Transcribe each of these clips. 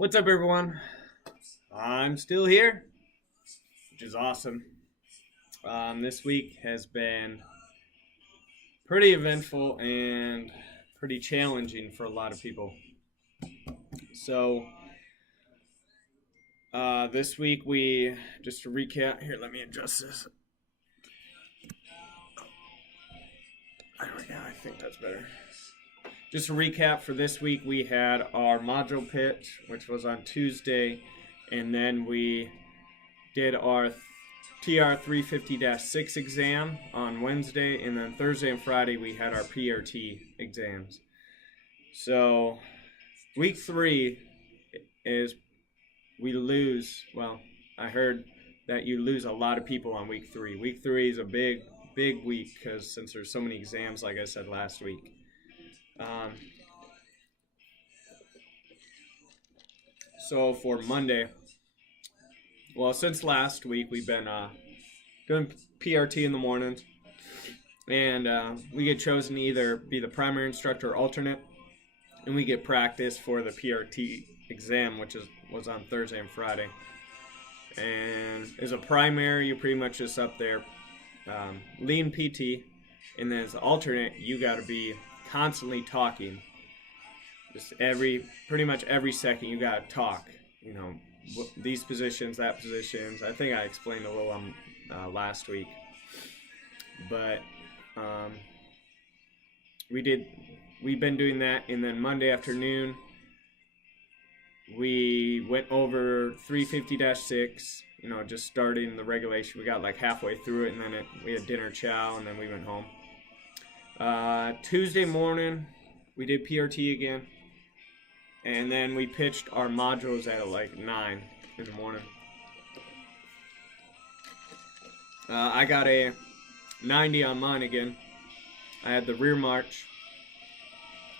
What's up, everyone? I'm still here, which is awesome. This week has been pretty eventful and pretty challenging for a lot of people. So, this week just to recap, here, let me adjust this. There we go, I think that's better. Just to recap, for this week, we had our module pitch, which was on Tuesday, and then we did our TR 350-6 exam on Wednesday, and then Thursday and Friday we had our PRT exams. So week 3 is we lose, well, I heard that you lose a lot of people on week 3. Week 3 is a big week because since there's so many exams, like I said last week. So for Monday, well, since last week, we've been doing PRT in the mornings, and we get chosen to either be the primary instructor or alternate, and we get practice for the PRT exam, which was on Thursday and Friday. And as a primary, you're pretty much just up there leading PT, and then as an alternate, you got to be constantly talking. Just pretty much every second, you got to talk, these positions, that positions. I think I explained a little on last week, but we've been doing that. And then Monday afternoon we went over 350-6, just starting the regulation. We got like halfway through it, and then we had dinner chow, and then we went home. Tuesday morning we did PRT again. And then we pitched our modules at like 9 in the morning. I got a 90 on mine again. I had the rear march.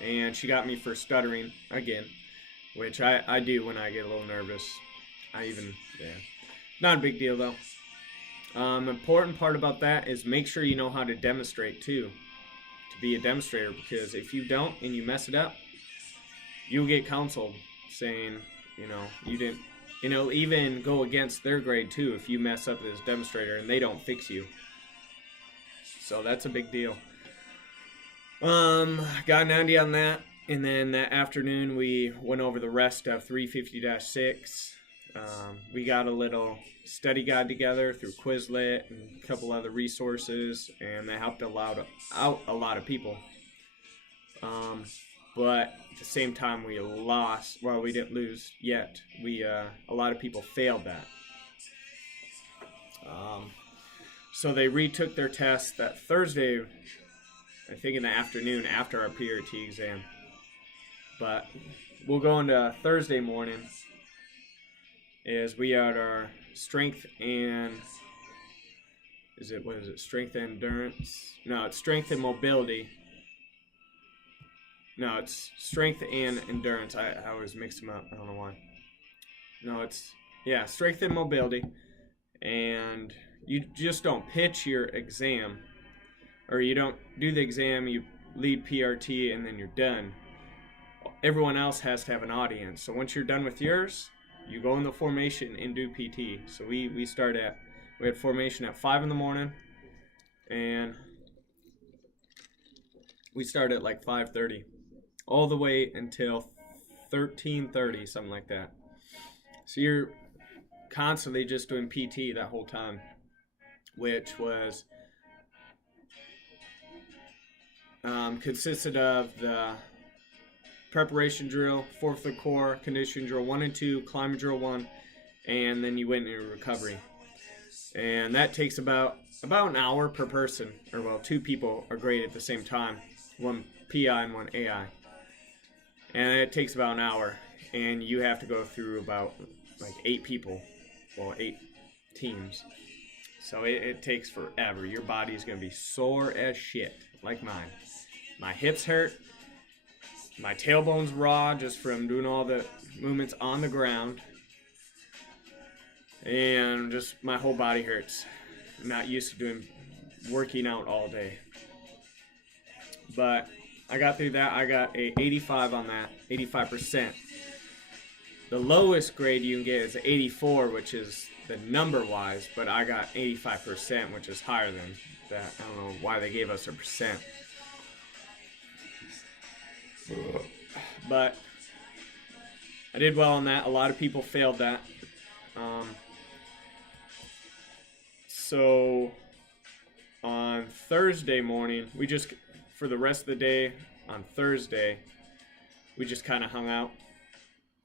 And she got me for stuttering again. Which I do when I get a little nervous. Not a big deal though. Important part about that is make sure you know how to demonstrate too. To be a demonstrator. Because if you don't and you mess it up, you'll get counseled saying, you didn't, even go against their grade too if you mess up as demonstrator and they don't fix you. So that's a big deal. Got 90 on that, and then that afternoon we went over the rest of 350-6. We got a little study guide together through Quizlet and a couple other resources, and that helped out a lot of people. But at the same time, we lost. Well, we didn't lose yet. A lot of people failed that. So they retook their test that Thursday, I think in the afternoon after our PRT exam. But we'll go into Thursday morning as we had our strength and strength and endurance? No, it's strength and mobility. No, it's strength and endurance. I always mix them up. I don't know why. No, strength and mobility. And you just don't pitch your exam. Or you don't do the exam, you lead PRT, and then you're done. Everyone else has to have an audience. So once you're done with yours, you go in the formation and do PT. So we had formation at 5 in the morning. And we started at like 5:30. All the way until 13:30, something like that. So you're constantly just doing PT that whole time, which was consisted of the preparation drill, fourth of core, conditioning drill 1 and 2, climbing drill 1, and then you went into recovery. And that takes about an hour per person, or well, 2 people are graded at the same time, one PI and one AI. And it takes about an hour, and you have to go through about like 8 people, 8 teams. So it takes forever. Your body's going to be sore as shit, like mine. My hips hurt. My tailbone's raw just from doing all the movements on the ground. And just my whole body hurts. I'm not used to working out all day. But I got through that. I got a 85 on that, 85%. the lowest grade you can get is 84, which is the number wise, but I got 85%, which is higher than that. I don't know why they gave us a percent. But I did well on that. A lot of people failed that. So on Thursday morning, for the rest of the day on Thursday, we just kind of hung out.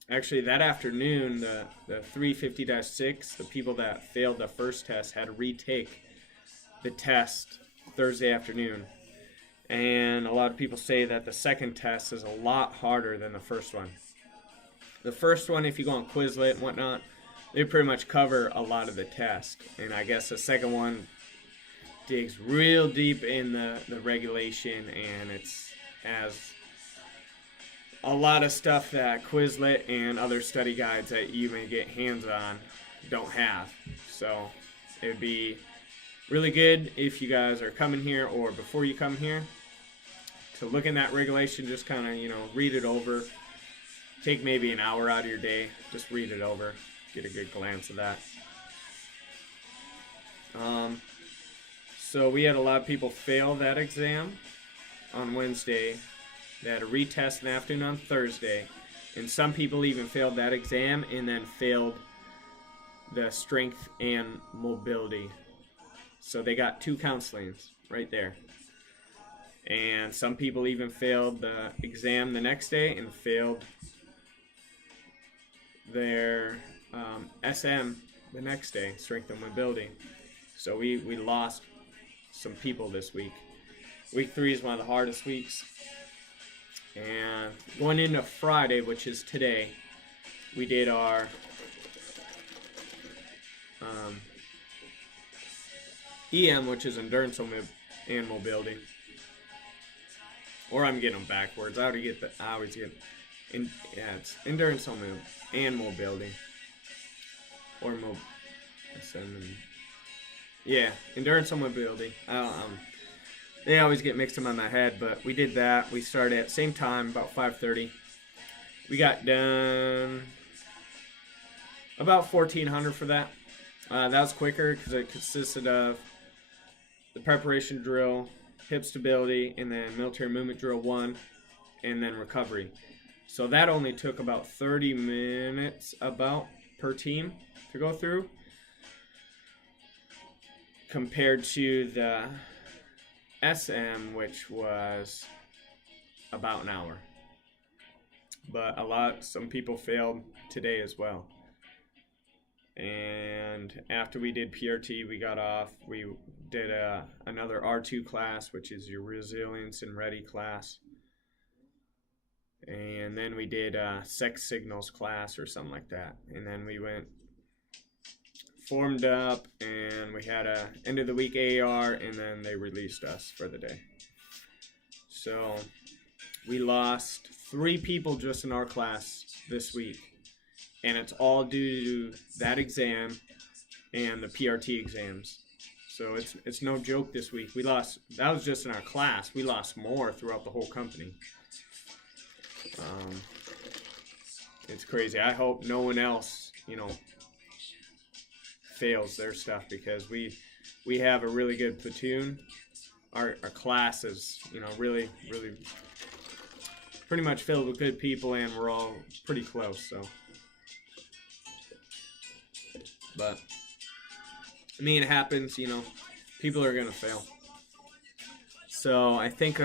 Actually, that afternoon, the 350-6, the people that failed the first test had to retake the test Thursday afternoon. And a lot of people say that the second test is a lot harder than the first one. The first one, if you go on Quizlet and whatnot, they pretty much cover a lot of the test. And I guess the second one digs real deep in the regulation, and has a lot of stuff that Quizlet and other study guides that you may get hands on don't have. So it would be really good if you guys are coming here or before you come here to look in that regulation, just kind of, read it over. Take maybe an hour out of your day, just read it over, get a good glance of that. So we had a lot of people fail that exam on Wednesday. They had a retest in the afternoon on Thursday. And some people even failed that exam and then failed the strength and mobility. So they got 2 counselings right there. And some people even failed the exam the next day and failed their SM the next day, strength and mobility. So we lost some people this week. Week 3 is one of the hardest weeks. And going into Friday, which is today, we did our EM, which is endurance and mobility. Or I'm getting them backwards. I always get it's endurance and mobility. Or endurance and mobility. They always get mixed up in my head, but we did that. We started at the same time, about 5:30. We got done about 1,400 for that. That was quicker because it consisted of the preparation drill, hip stability, and then military movement drill 1, and then recovery. So that only took about 30 minutes about per team to go through, compared to the SM, which was about an hour. But some people failed today as well. And after we did PRT, we got off. We did another R2 class, which is your resilience and ready class. And then we did a sex signals class or something like that. And then we formed up, and we had a end of the week AR, and then they released us for the day. So we lost 3 people just in our class this week, and it's all due to that exam and the PRT exams. So it's no joke this week. That was just in our class. We lost more throughout the whole company. It's crazy. I hope no one else, fails their stuff, because we have a really good platoon. Our class is, really, really pretty much filled with good people, and we're all pretty close. So, but it happens. People are gonna fail. So I think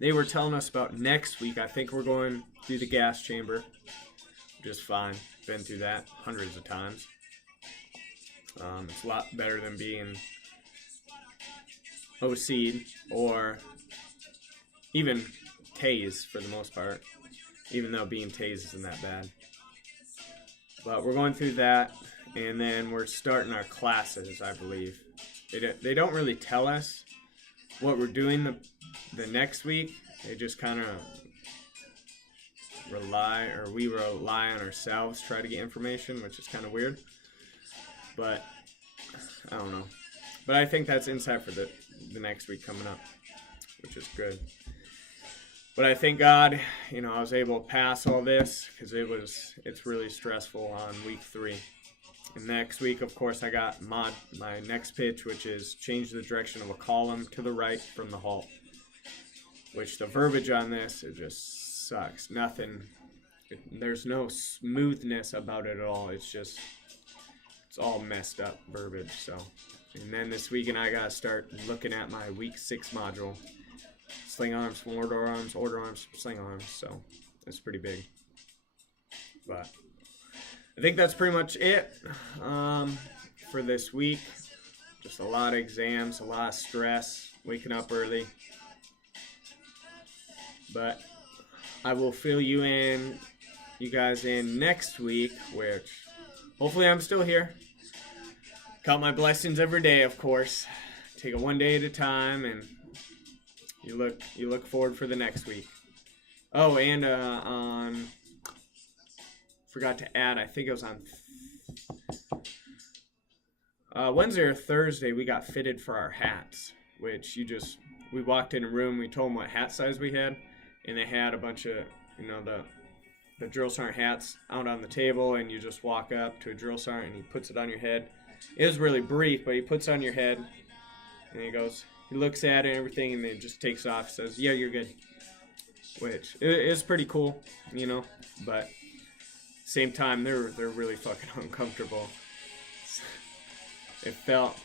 they were telling us about next week. I think we're going through the gas chamber, just fine. Been through that hundreds of times. It's a lot better than being OC'd or even tased for the most part, even though being tased isn't that bad. But we're going through that, and then we're starting our classes, I believe. They don't really tell us what we're doing the next week. They just kind of we rely on ourselves, try to get information, which is kind of weird. But I don't know. But I think that's insight for the next week coming up, which is good. But I thank God, I was able to pass all this because it's really stressful on week 3. And next week, of course, I got my next pitch, which is change the direction of a column to the right from the halt. Which the verbiage on this, it just sucks. There's no smoothness about it at all. It's all messed up verbiage. So, and then this weekend I gotta start looking at my week 6 module. Sling arms, order arms, sling arms. So it's pretty big. But I think that's pretty much it for this week. Just a lot of exams, a lot of stress, waking up early. But I will fill you guys in next week, which hopefully I'm still here. Count my blessings every day, of course. Take it one day at a time, and you look forward for the next week. Oh, and forgot to add, I think it was on Wednesday or Thursday, we got fitted for our hats, which we walked in a room, we told them what hat size we had, and they had a bunch of, the drill sergeant hats out on the table, and you just walk up to a drill sergeant and he puts it on your head. It was really brief, but he puts it on your head, and he looks at it and everything, and then it just takes off, says, yeah, you're good. Which is pretty cool, but same time, they're really fucking uncomfortable. It felt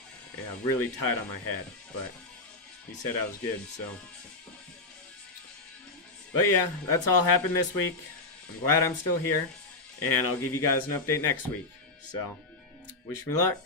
really tight on my head, but he said I was good, so. But yeah, that's all happened this week. I'm glad I'm still here, and I'll give you guys an update next week. So, wish me luck.